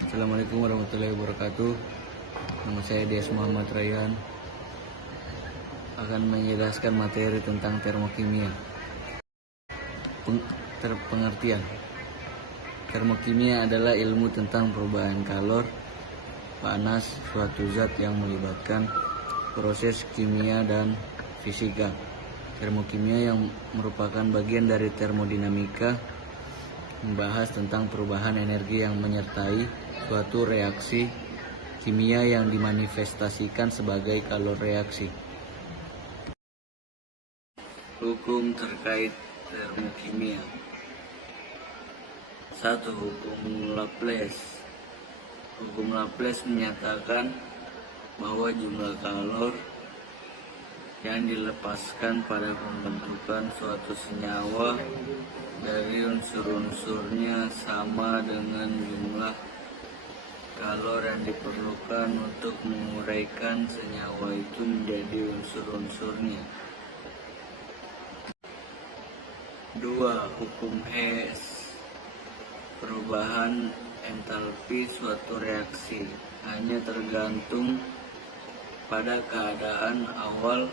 Assalamualaikum warahmatullahi wabarakatuh. Nama saya Des Muhammad Rayhan, akan menjelaskan materi tentang termokimia. Pengertian. Termokimia adalah ilmu tentang perubahan kalor, panas, suatu zat yang melibatkan proses kimia dan fisika. Termokimia yang merupakan bagian dari termodinamika membahas tentang perubahan energi yang menyertai suatu reaksi kimia yang dimanifestasikan sebagai kalor reaksi. Hukum terkait termokimia. 1. Hukum Laplace. Hukum Laplace menyatakan bahwa jumlah kalor yang dilepaskan pada pembentukan suatu senyawa dari unsur-unsurnya sama dengan jumlah kalor yang diperlukan untuk menguraikan senyawa itu menjadi unsur-unsurnya. 2. Hukum Hess. Perubahan entalpi suatu reaksi hanya tergantung pada keadaan awal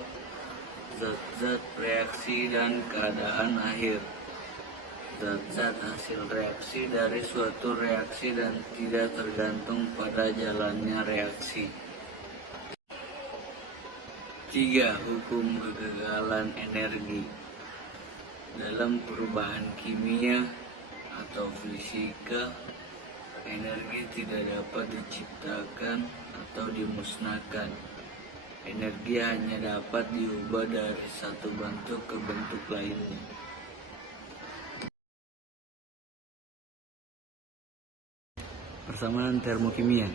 zat-zat reaksi dan keadaan akhir zat-zat hasil reaksi dari suatu reaksi dan tidak tergantung pada jalannya reaksi. 3. Hukum kegagalan energi. Dalam perubahan kimia atau fisika, energi tidak dapat diciptakan atau dimusnahkan. Energi hanya dapat diubah dari satu bentuk ke bentuk lainnya. Persamaan termokimia.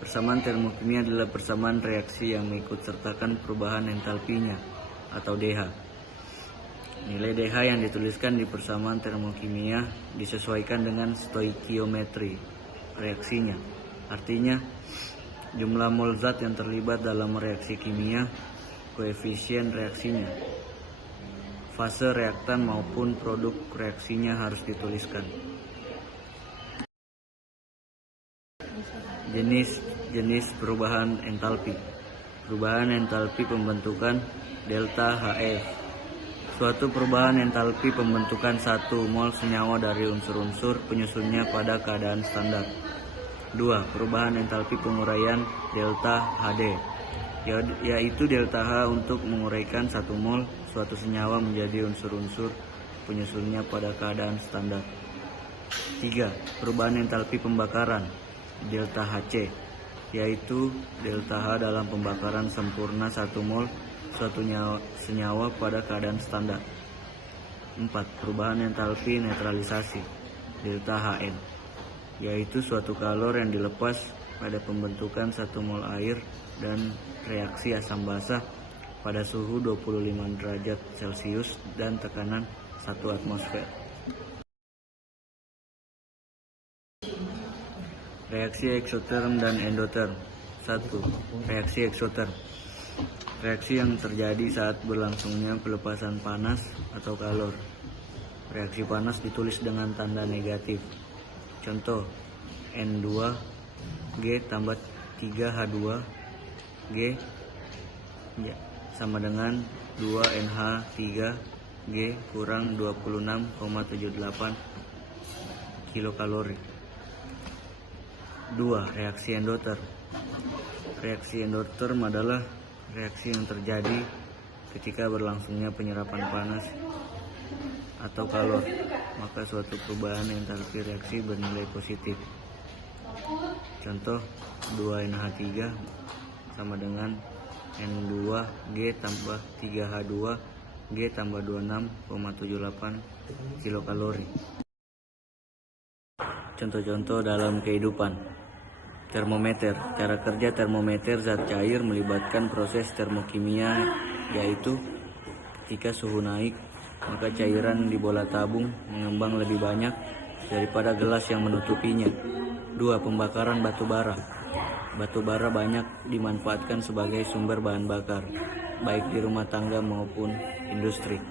Persamaan termokimia adalah persamaan reaksi yang mengikut sertakan perubahan entalpinya atau DH. Nilai DH yang dituliskan di persamaan termokimia disesuaikan dengan stoikiometri reaksinya. Artinya, jumlah mol zat yang terlibat dalam reaksi kimia, koefisien reaksinya, fase reaktan maupun produk reaksinya harus dituliskan. Jenis perubahan entalpi. Perubahan entalpi pembentukan delta HE. Suatu perubahan entalpi pembentukan 1 mol senyawa dari unsur-unsur penyusunnya pada keadaan standar. 2. Perubahan entalpi penguraian delta HD, yaitu delta H untuk menguraikan 1 mol suatu senyawa menjadi unsur-unsur penyusunnya pada keadaan standar. 3. Perubahan entalpi pembakaran delta HC, yaitu delta H dalam pembakaran sempurna 1 mol suatu senyawa pada keadaan standar. 4. Perubahan entalpi netralisasi delta HN, yaitu suatu kalor yang dilepas pada pembentukan 1 mol air dan reaksi asam basa pada suhu 25 derajat Celcius dan tekanan 1 atmosfer. Reaksi eksoterm dan endoterm. 1. Reaksi eksoterm. Reaksi yang terjadi saat berlangsungnya pelepasan panas atau kalor. Reaksi panas ditulis dengan tanda negatif. Contoh, N2G tambah 3H2 G sama dengan 2NH3G kurang 26,78 kilokalori. 2. Reaksi endoterm. Reaksi endoterm adalah reaksi yang terjadi ketika berlangsungnya penyerapan panas atau kalor, maka suatu perubahan entalpi reaksi bernilai positif. Contoh, 2NH3 sama dengan N2G tambah 3H2 G tambah 26,78 kilokalori. Contoh-contoh dalam kehidupan. Termometer. Cara kerja termometer zat cair melibatkan proses termokimia, yaitu ketika suhu naik, maka cairan di bola tabung mengembang lebih banyak daripada gelas yang menutupinya. 2. Pembakaran batu bara. Batu bara banyak dimanfaatkan sebagai sumber bahan bakar, baik di rumah tangga maupun industri.